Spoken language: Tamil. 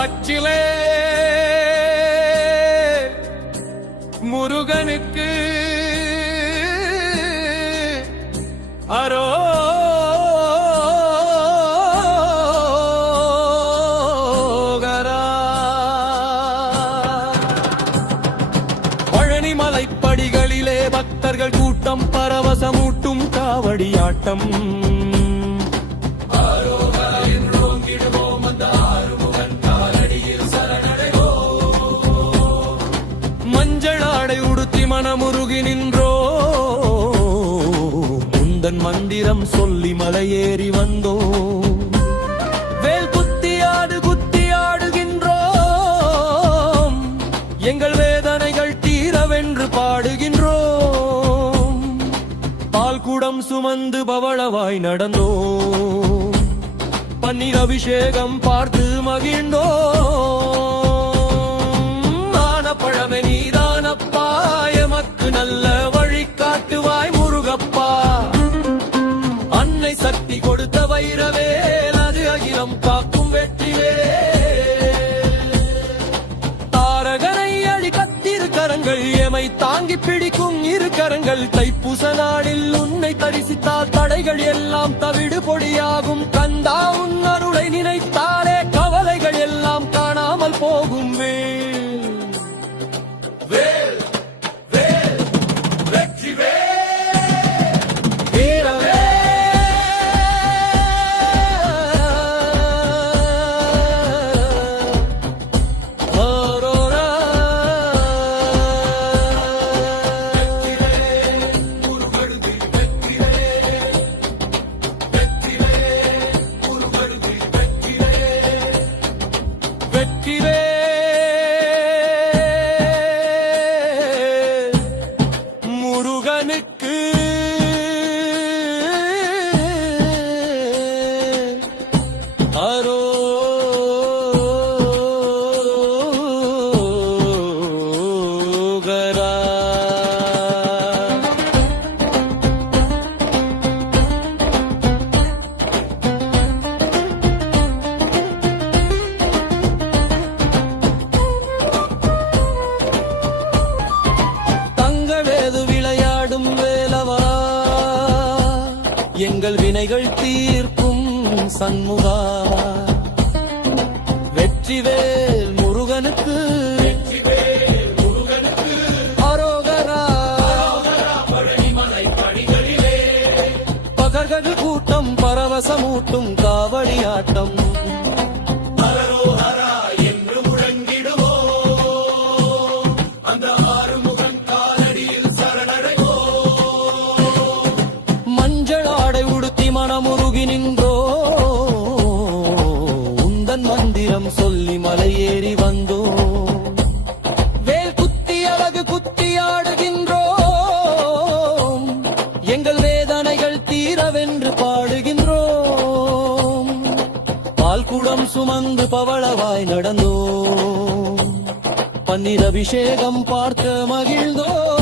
பச்சிலே முருகனுக்கு அரோ படிகளிலே பக்தர்கள் கூட்டம் பரவசமூட்டும் காவடியாட்டம். ஆட்டம் நின்றோ முந்தன் மந்திரம் சொல்லி மலையேறி வந்தோ வேல் குத்தியாடு குத்தியாடுகின்றோம் எங்கள் வேதனைகள் தீரவென்று பாடுகின்றோம். பால்குடம் சுமந்து பவளவாய் நடந்தோ பன்னீர் அபிஷேகம் பார்த்து மகிழ்ந்தோம். தாரகனை அழி கத்திரு கரங்கள் எமை தாங்கி பிடிக்கும் இரு கரங்கள். தைப்பூச நாளில் உன்னை தரிசித்தால் தடைகள் எல்லாம் தவிடு பொடியாகும். கந்தா வெற்றிவே முருகனுக்கு எங்கள் வினைகள் தீர்க்கும் சண்முகா. வெற்றிவேல் முருகனுக்கு சொல்லி மலையேறி வந்தோம். வேல் குத்தி அழகு குத்தி ஆடுகின்றோம். எங்கள் வேதனைகள் தீரவென்று பாடுகின்றோம். பால் குடம் சுமந்து பவளவாய் நடந்தோம். பன்னீர் அபிஷேகம் பார்க்க மகிழ்ந்தோம்.